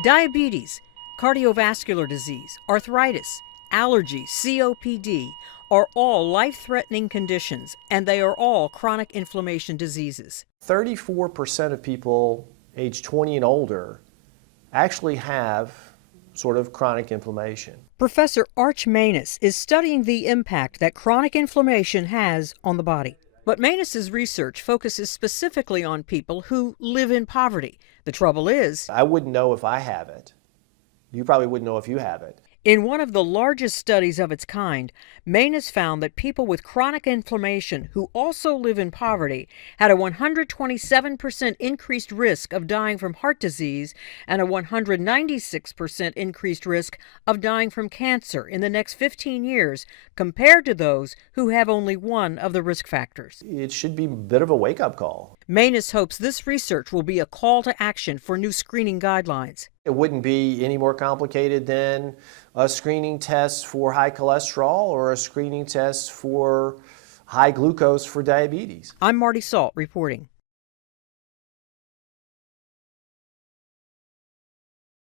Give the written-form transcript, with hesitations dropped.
Diabetes, cardiovascular disease, arthritis, allergies, COPD are all life-threatening conditions, and they are all chronic inflammation diseases. 34% of people age 20 and older actually have sort of chronic inflammation. Professor Arch Manus is studying the impact that chronic inflammation has on the body. But Manus's research focuses specifically on people who live in poverty. The trouble is, I wouldn't know if I have it. You probably wouldn't know if you have it. in one of the largest studies of its kind, Manus found that people with chronic inflammation who also live in poverty had a 127% increased risk of dying from heart disease and a 196% increased risk of dying from cancer in the next 15 years compared to those who have only one of the risk factors. It should be a bit of a wake-up call. Manus hopes this research will be a call to action for new screening guidelines. It wouldn't be any more complicated than a screening test for high cholesterol or a screening test for high glucose for diabetes. I'm Marty Salt reporting.